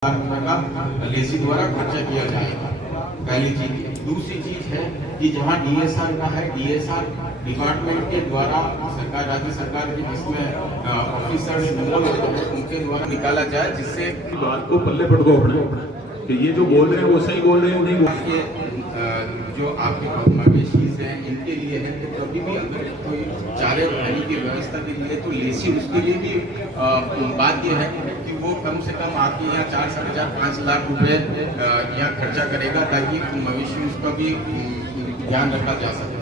का लेसी द्वारा खर्चा किया जाएगा। पहली चीज। दूसरी चीज है कि जहां डीएसआर का है, डीएसआर डिपार्टमेंट के द्वारा सरकार, राज्य सरकार के जिसमें ऑफिसर्स उनके द्वारा निकाला जाए, जिससे बात को पल्ले पड़को अपने कि ये जो बोल रहे हैं वो सही बोल रहे हैं नहीं। ये जो आपके मवेशी हैं इनके लिए है, तो कभी भी अगर कोई चारे पानी की व्यवस्था के लिए तो लेसी उसके लिए भी बात यह है कि वो कम से कम आपके यहाँ 4-5 लाख रुपए यहाँ खर्चा करेगा, ताकि मवेशी उसका भी ध्यान रखा जा सके।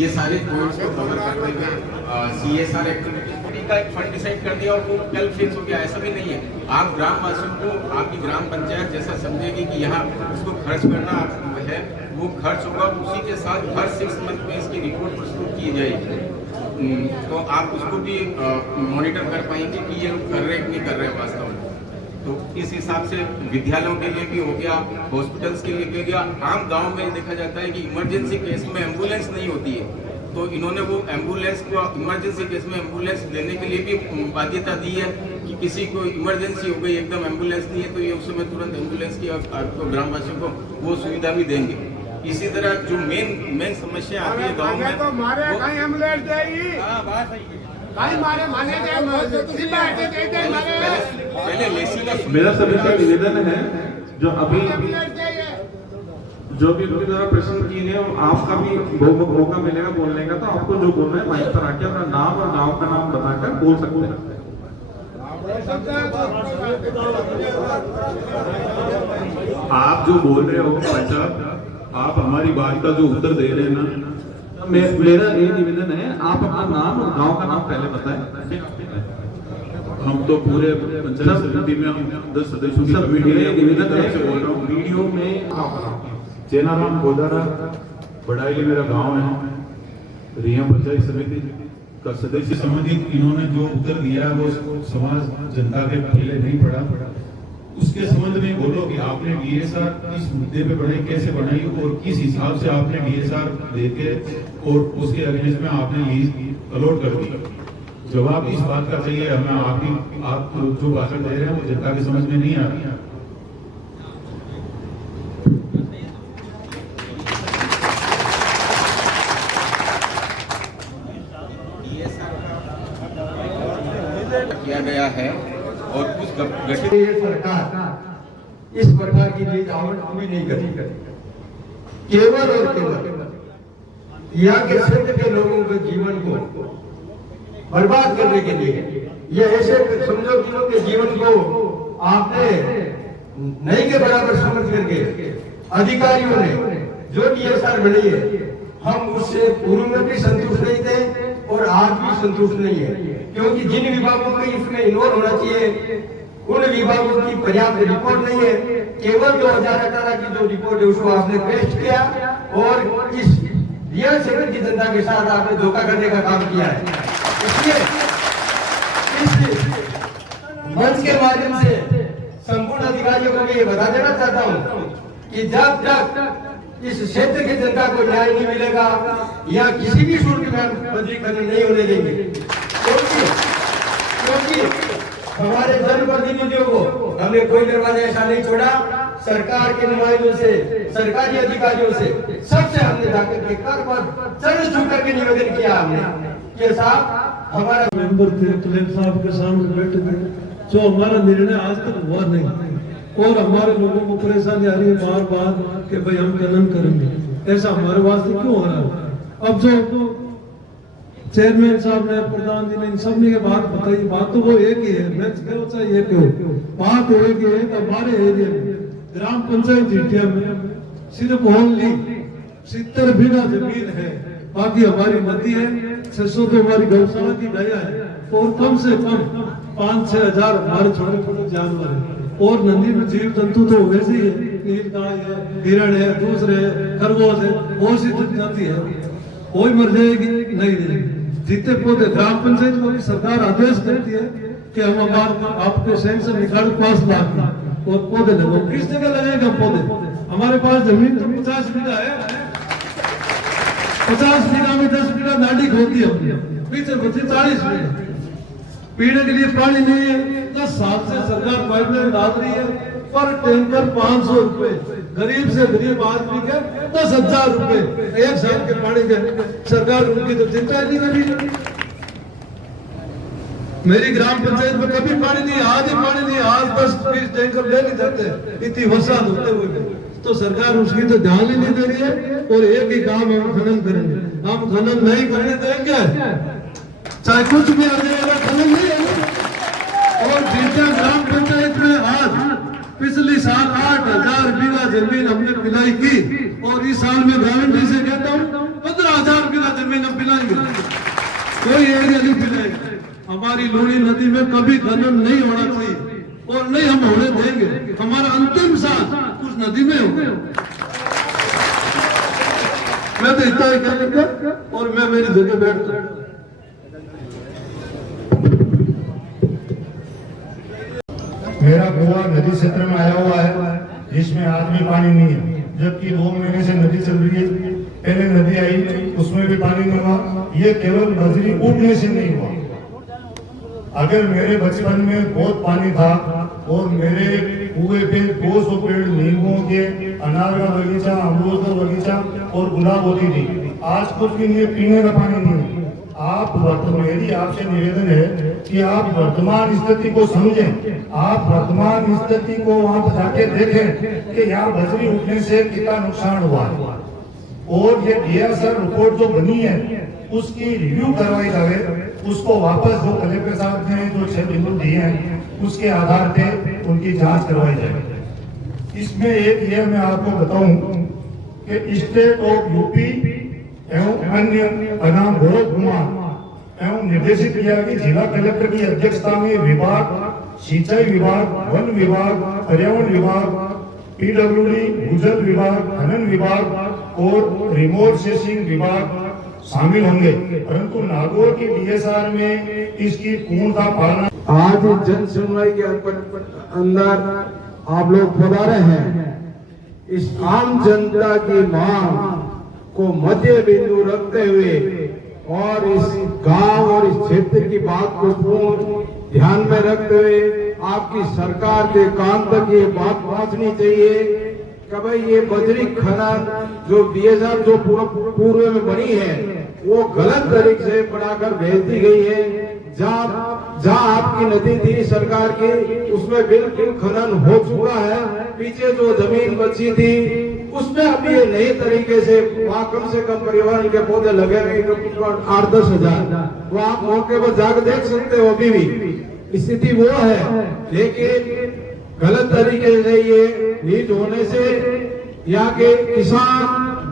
ये सारे पॉइंट्स को कवर करते हुए CSR एक्टिविटी का एक फंड डिसाइड कर दिया और वो कल फिक्स हो गया, ऐसा भी नहीं है। आप ग्रामवासियों को आपकी ग्राम पंचायत जैसा समझेगी कि यहाँ उसको खर्च करना है, वो खर्च होगा, उसी के साथ हर 6 मंथ में इसकी रिपोर्ट प्रस्तुत की जाएगी। तो आप उसको भी मॉनिटर कर पाएंगे कि ये कर रहे हैं कि नहीं कर रहे हैं वास्तव में। तो इस हिसाब से विद्यालयों के लिए भी हो गया, हॉस्पिटल्स के लिए भी हो गया। आम गांव में देखा जाता है कि इमरजेंसी केस में एम्बुलेंस नहीं होती है, तो इन्होंने वो एम्बुलेंस को इमरजेंसी केस में एम्बुलेंस देने के लिए भी बाध्यता दी है कि किसी को इमरजेंसी हो गई, एकदम एम्बुलेंस नहीं है, तो ये उस समय तुरंत एम्बुलेंस की आपको ग्रामवासियों को वो सुविधा भी देंगे। इसी तरह जो मेन समस्या आती है गाँव में, तो मारे कहीं एम्बुलेंस देगी, कहीं मारे माने पहले लेसी का मेरा सभी का निवेदन है जो अभी जो भी उनके द्वारा प्रश्न किए गए, आपका भी मौका मिलेगा बोलने का, तो आपको जो बोलना है माइक पर आके अपना नाम और गांव का नाम बताकर बोल सकते हैं। आप जो बोल रहे हो भाई साहब, आप हमारी बात का जो उत्तर दे रहे हैं ना, मेरा ये निवेदन है आप अपना नाम और गांव का नाम पहले बताएं। हम तो पूरे पंचायत समिति में हम 10 सदस्यों की निवेदन है बोल रहा हूँ। वीडियो में चेनाराम गोदारा बड़ाई मेरा गांव है, रिया पंचायत समिति का सदस्य संबंधित इन्होंने जो उत्तर दिया है वो समाज जनता के पहले नहीं पड़ा। उसके संबंध में बोलो कि आपने DSR इस मुद्दे पे बढ़ाई कैसे बढ़ाई और किस हिसाब से आपने DSR देके और उसके अगेंस्ट में आपने लीज अलॉट कर दी। जवाब इस बात का चाहिए हमें। आप जो भाषण दे रहे हैं वो जनता की समझ में नहीं आ रही। किया गया है और उस गठित सरकार इस प्रकार की लीज आवंटन भी नहीं करी, केवल और केवल यहाँ के क्षेत्र के लोगों के जीवन को बर्बाद करने के लिए, या ऐसे समझो कि लोगों के जीवन को आपने नहीं के बराबर समझ करके अधिकारियों ने जो DSR बनाई है, हम उससे पूर्व में भी संतुष्ट नहीं थे और आज भी संतुष्ट नहीं है, क्योंकि जिन विभागों को इसमें इन्वॉल्व होना चाहिए उन विभागों की पर्याप्त रिपोर्ट नहीं है। केवल 2018 की जो रिपोर्ट है उसको आपने पेश किया और इस रियल सेक्टर की जनता के साथ आपने धोखा करने का काम किया है। इसलिए इस मंच के माध्यम से संपूर्ण अधिकारियों को मैं ये बता देना चाहता हूँ कि जब तक इस क्षेत्र की जनता को न्याय नहीं मिलेगा या किसी भी शुल्क में बदलीकरण नहीं होने देंगे, क्योंकि हमारे जनप्रतिनिधियों को हमने कोई दरवाजा ऐसा नहीं छोड़ा। सरकार के नुमाइंदों से, सरकारी अधिकारियों से, सबसे हमने जाकर के कर पर चरण छू करके निवेदन किया हमने कि साहब हमारा मेंबर थे कलेक्टर साहब के सामने बैठे थे, जो हमारा निर्णय आज तक हुआ नहीं और हमारे लोगों को परेशानी आ रही है बार बार कि भाई हम खनन करेंगे, ऐसा हमारे वास्ते क्यों हो रहा है। अब जो चेयरमैन साहब ने, प्रधान जी ने, इन सब ने ये बात बताई, बात तो वो एक ही है, मैं क्यों चाहिए क्यों बात हो कि हमारे एरिया में ग्राम पंचायत जिटिया में सिर्फ ओनली 70 बीघा जमीन है, बाकी हमारी नदी है, 600 तो हमारी गौशाला की गाया है और कम से कम 5-6 हजार हमारे छोटे छोटे जानवर है और नदी में जीव जंतु तो वैसे ही है, नील गाय है, हिरण है, दूसरे खरगोश है, बहुत सी जाती है, कोई मर जाएगी नहीं रहेगी। जीते पौधे ग्राम पंचायत को भी सरकार आदेश करती है कि हम आपके सैंक्शन निकाल 5 लाख और पौधे लगो। किस जगह लगेगा पौधे? हमारे पास जमीन तो 50 बीघा है, 50 बीघा में 10 बीघा नाड़ी होती है, पीछे बची 40 बीघा। पीने के लिए पानी नहीं है। 10 साल से सरकार पाइपलाइन डाल रही है, पर टैंकर 500 रुपए, गरीब से गरीब आदमी के 10,000 रुपए एक साल के पानी के। सरकार उनकी तो चिंता नहीं कर रही। मेरी ग्राम पंचायत में कभी पानी नहीं, आज ही पानी नहीं, आज 10-20 टैंकर ले नहीं जाते इतनी बरसात होते हुए। तो सरकार उसकी तो ध्यान ही नहीं दे रही है। और एक ही काम हम खनन करेंगे, हम खनन नहीं करने देंगे, चाहे कुछ भी आ जाएगा, खनन नहीं होगा। और जितना ग्राम पंचायत में आज पिछले साल 8,000 बीघा जमीन हमने पिलाई की, और इस साल में गारंटी से कहता हूँ 15,000 बीघा जमीन हम पिलाएंगे। कोई एरिया नहीं पिलाएंगे। हमारी लूणी नदी में कभी खनन नहीं होना चाहिए और नहीं हम होने देंगे। हमारा अंतिम सांस उस नदी में होगा। मैं तो इतना ही कहूंगा और मैं मेरी जगह बैठता हूं। मेरा कुआं नदी क्षेत्र में आया हुआ है, जिसमें आज भी पानी नहीं है, जबकि 2 महीने से नदी चल रही है। पहले नदी आई उसमें भी पानी नहीं हुआ। ये केवल बजरी उठने से नहीं हुआ। अगर मेरे बचपन में बहुत पानी था और मेरे कुएं पे 200 पेड़ नींबुओं के, अनार का बगीचा, अमरूद का बगीचा और गुलाब होती थी। आज कुछ भी नहीं है, पीने का पानी नहीं है। मेरी आपसे निवेदन है कि आप वर्तमान स्थिति को समझें। आप वर्तमान स्थिति को वहां पर जाके देखें कि यहाँ बजरी उठने से कितना नुकसान हुआ है। और ये DSR रिपोर्ट जो बनी है उसकी रिव्यू करवाई जाए, उसको वापस जो कलेक्टर साहब ने जो 6 बिंदु दिए हैं उसके आधार पे उनकी जांच करवाई जाए। इसमें एक ये मैं आपको बताऊं कि स्टेट ऑफ यूपी एवं अन्य बनाम गौरव कुमार एवं निर्देशित किया कि जिला कलेक्टर की अध्यक्षता में विभाग, सिंचाई विभाग, वन विभाग, पर्यावरण विभाग, PWD, भूजल विभाग, खनन विभाग और रिमोट सेंसिंग विभाग शामिल होंगे, परंतु नागौर की DSR में इसकी पूर्णता पालना। आज जन सुनवाई के अंदर आप लोग पधारे हैं। इस आम जनता की मांग को मध्य बिंदु रखते हुए और इस गांव और इस क्षेत्र की बात को पूर्ण ध्यान में रखते हुए आपकी सरकार के कान तक ये बात पहुंचनी चाहिए कि भाई ये बजरी खनन जो DSR जो पूर्व में बनी है वो गलत तरीके से बनाकर भेज दी गई है। जहाँ आपकी नदी थी सरकार की उसमें बिल्कुल खनन हो चुका है। पीछे जो जमीन बची थी उसमें अभी ये नए तरीके से वहाँ कम से कम पर्यावरण के पौधे लगे 8-10 हजार। वो आप मौके पर जाकर देख सकते हो। अभी भी स्थिति वो है, लेकिन गलत तरीके से ये लीज होने से यहाँ के किसान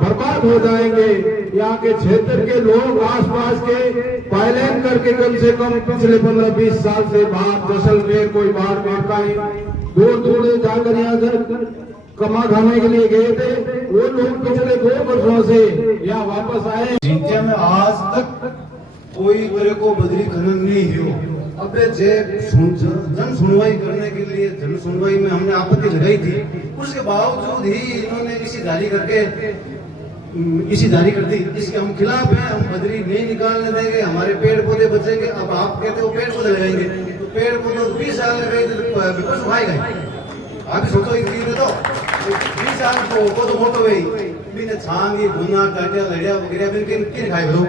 बर्बाद हो जाएंगे। यहाँ के क्षेत्र के लोग आसपास के पायलैन करके कम से कम पिछले 15-20 साल से बाहर जैसलमेर, कोई बाहर में कहीं दूर जाकर यहाँ कमा खाने के लिए गए थे, वो लोग पिछले 2 वर्षों से यहाँ वापस आए। जिनके में आज तक कोई तरह को बजरी खनन नहीं हो। अब जन सुनवाई करने के लिए जन सुनवाई में हमने आपत्ति लगाई थी, उसके बावजूद ही इन्होंने इसी जारी कर दी, जिसके हम खिलाफ हैं। हम बजरी नहीं निकालने देंगे, हमारे पेड़ पौधे बचेंगे। अब आप कहते हो पेड़ पौधे लगाएंगे, तो पेड़ पौधे 20 साल लगाए थे विपक्ष उठाएगा। आप सोचो एक चीज में तो 20 साल को तो मोटो गई बिना छांगी गुना टाटिया लड़िया वगैरह बिन किन खाए भरो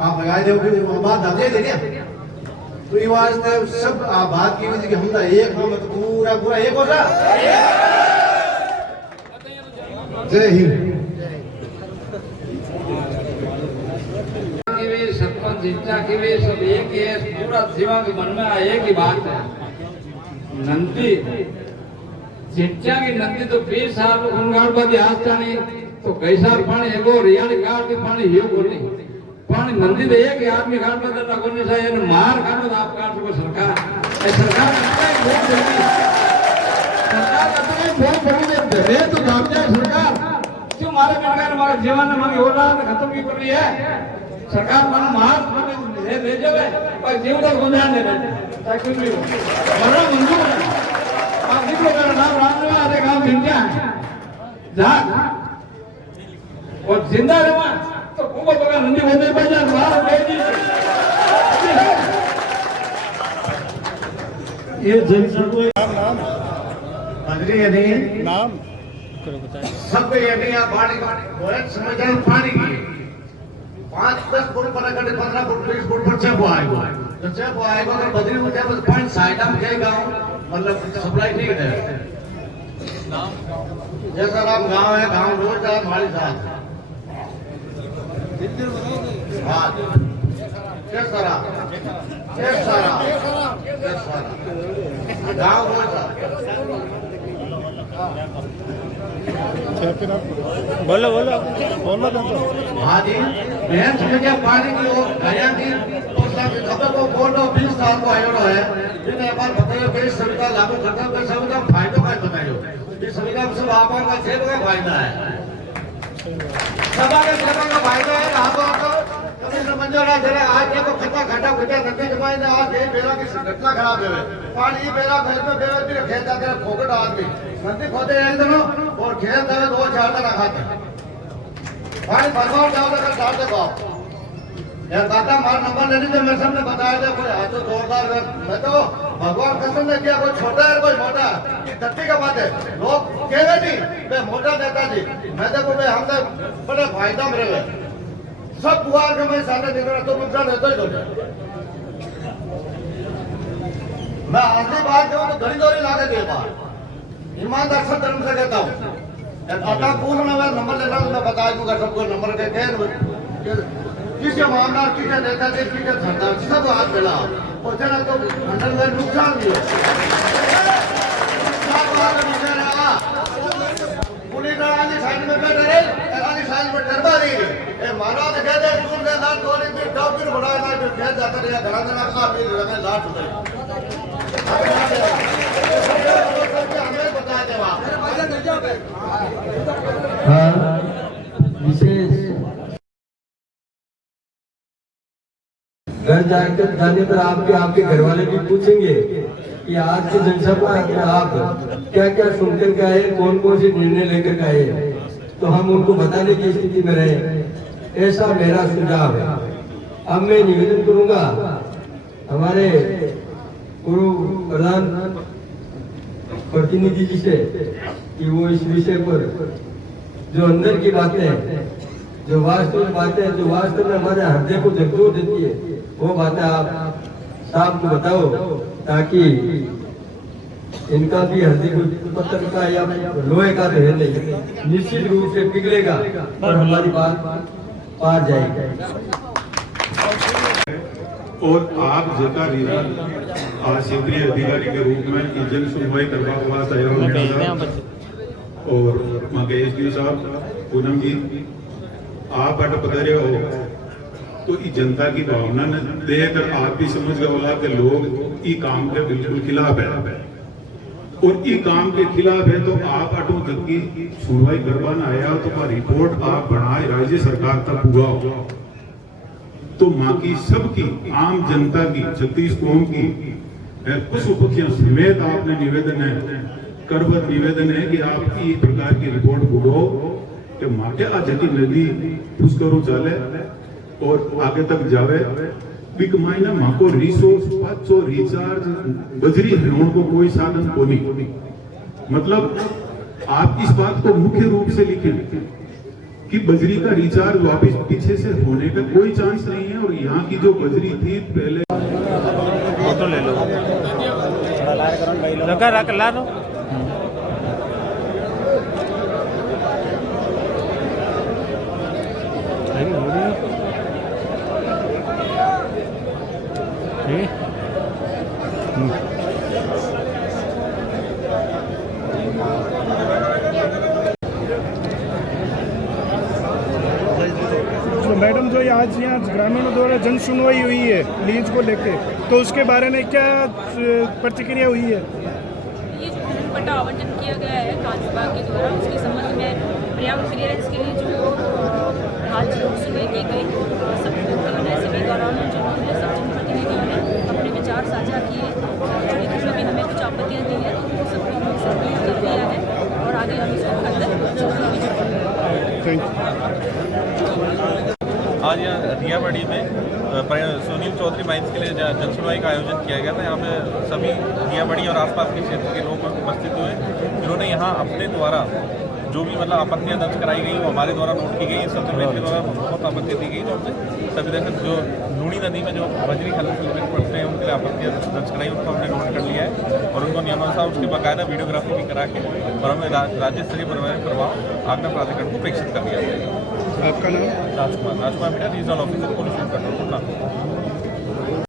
आप लगाए दो फिर बात दाते दे दिया। तो ये वास्ते सब आप बात की वजह कि हम एक हम तो पूरा एक हो रहा। जय हिंद। सरपंच जितना की भी सब एक ही है। पूरा जीवा के मन में एक ही बात है, नंदी सिंचा की नंदी तो 20 साल उनगाड़ पर हाथ नहीं तो कई साल पानी एगो रियाली गाड़ के पानी हियो बोली पानी नंदी तो एक ही आदमी घाट में करना कोने सा ये मार खानो तो आप काट सको सरकार सरकार बहुत बड़ी है तो दाम जाए सरकार क्यों मारे सरकार हमारे जीवन में मांगी हो रहा खत्म की कर रही है सरकार मानो मार ले जावे पर जीव तक गुंजान दे ताकि कुछ भी हो बड़ा मंजूर है। आप देखो मेरा नाम रामदेवा आधे गांव जिंदा जा और जिंदा रहा तो खूब बगा नंदी होने पर जा बाहर ले जी ये जनसुनवाई बद्री यदि नाम सब यदि आप पानी की 5-10 फुट पर 15 फुट 20 फुट पर चेप आएगा तो चेप आएगा अगर बद्री में जब पॉइंट साइड में जाएगा मतलब सप्लाई ठीक है जैसा राम गांव है गांव रोज जाए हमारे साथ हाँ सारा गांव रोज बोलो बोलो बोलो हाँ जी बहन समझिए पानी की वो गया की खबर को बोलो 20 साल को आयो है जिन्हें एक बार बताइए कि सुविधा लागू करता है सुविधा फायदा का बताइए इस सुविधा से आपका का जेब का फायदा है सभा का फायदा है आपको कभी समझो ना जरा आज देखो खता खटा खटा नदी जमाई ने आज ये बेला की घटना खराब है पानी बेला घर में बेला भी खेत जाते हैं फोकट आदमी नदी खोदे एक दिन और खेत में 2-4 दिन खाते पानी भरवाओ जाओ तो डाल दो यार दादा हमारा नंबर लेने तो मेरे सामने बताया था कोई हाथ तो जोरदार मैं तो भगवान कसम ने किया कोई छोटा है कोई मोटा धरती का बात है लोग कह रहे नहीं मैं मोटा नेताजी मैं देखो भाई हम तो बड़े फायदा में रहे सब बुआर के मैं सामने दिख रहा तो नुकसान होता ही होता मैं आखिरी बात जो तो घड़ी दौड़ी लाके दे बार ईमानदार सब धर्म से कहता हूँ आता पूछना मैं नंबर लेना मैं बता दूंगा सबको नंबर के किसके मामला किसके नेता से किसके धरना सब हाथ मिला और जना तो मंडल में नुकसान भी हो पुलिस रानी साइड में बैठ रहे रानी साइड में डरबा रही मानो तो कहते स्कूल के लाल गोली भी टॉप भी बढ़ाया ना जो खेत जाता रहा घरा जना का भी लगे लाट उतरे हमें बता दे हाँ विशेष घर जाकर जाने पर आपके घर वाले भी पूछेंगे कि आज की जनसभा में आप क्या क्या सुनकर के आए कौन कौन से निर्णय लेकर के आए तो हम उनको बताने की स्थिति में रहे ऐसा मेरा सुझाव है। अब मैं निवेदन करूंगा हमारे पूर्व प्रधान प्रतिनिधि जी से कि वो इस विषय पर जो अंदर की बातें जो वास्तविक बातें जो वास्तव में हमारे हृदय को झकझोर देती है वो बातें आप साहब को बताओ ताकि इनका भी हृदय को पत्थर का या लोहे का तो है नहीं निश्चित रूप से पिघलेगा और हमारी बात पार जाएगी। और आप जका रिजल्ट आज क्षेत्रीय अधिकारी के रूप में जन सुनवाई करवा हुआ तैयार और महेश जी साहब पूनम जी आप अट पधारे हो तो इस जनता की भावना ने देखकर आप भी समझ गए कि लोग ई काम के बिल्कुल खिलाफ है और ई काम के खिलाफ है तो आप अटो तक की सुनवाई करवाना आया तो रिपोर्ट आप बनाए राज्य सरकार तक हुआ होगा तो माँ की सबकी आम जनता की 36 कौम की पशु पक्षियों समेत आपने निवेदन है करबद्ध निवेदन है कि आप इस प्रकार की रिपोर्ट बुढ़ो कि माँ के आज की नदी पुष्करों चले और आगे तक जावे बिक मायना माँ को रिसोर्स 500 रिचार्ज बजरी है को कोई साधन को नहीं मतलब आप इस बात को मुख्य रूप से लिखें कि बजरी का रिचार्ज वापिस पीछे से होने का कोई चांस नहीं है और यहाँ की जो बजरी थी पहले फोटो ले लो रख ला लो मैडम जो आज यहाँ ग्रामीणों द्वारा जन सुनवाई हुई है लीज को लेके तो उसके बारे में क्या प्रतिक्रिया हुई है? ये जो पट्टा आवंटन किया गया है खान विभाग के द्वारा उसके संबंध में पर्यावरण क्लियरेंस के लिए जो आज सुनवाई की गई सब सभी दौरान जिन्होंने सब जनप्रतिनिधियों ने अपने विचार साझा किए जिसमें भी हमें कुछ आपत्तियाँ दी है तो वो सब हमने सक्रिय कर दिया है और आगे हम इसको थैंक यू। आज यहाँ रियाबड़ी में सुनील चौधरी माइंस के लिए जन सुनवाई का आयोजन किया गया था। यहाँ पे सभी दियाबड़ी और आसपास के क्षेत्र के लोग उपस्थित हुए, जिन्होंने यहाँ अपने द्वारा जो भी मतलब आपत्तियाँ दर्ज कराई गई वो हमारे द्वारा नोट की गई। सत्यवेद के द्वारा बहुत आपत्ति दी गई, तो हमने सभी तरह से जो लूणी नदी में जो बजरी खनन से पड़ते हैं उनके लिए आपत्तियाँ दर्ज कराई, उनको हमने नोट कर लिया है और उनको नियमानुसार उसकी बाकायदा वीडियोग्राफी भी करा के और हमें राज्य स्तरीय परिवहन प्रभाव आज्ञा प्राधिकरण को प्रेषित कर दिया जाएगा। आपका नाम? Rajkumar media, regional officer, police control.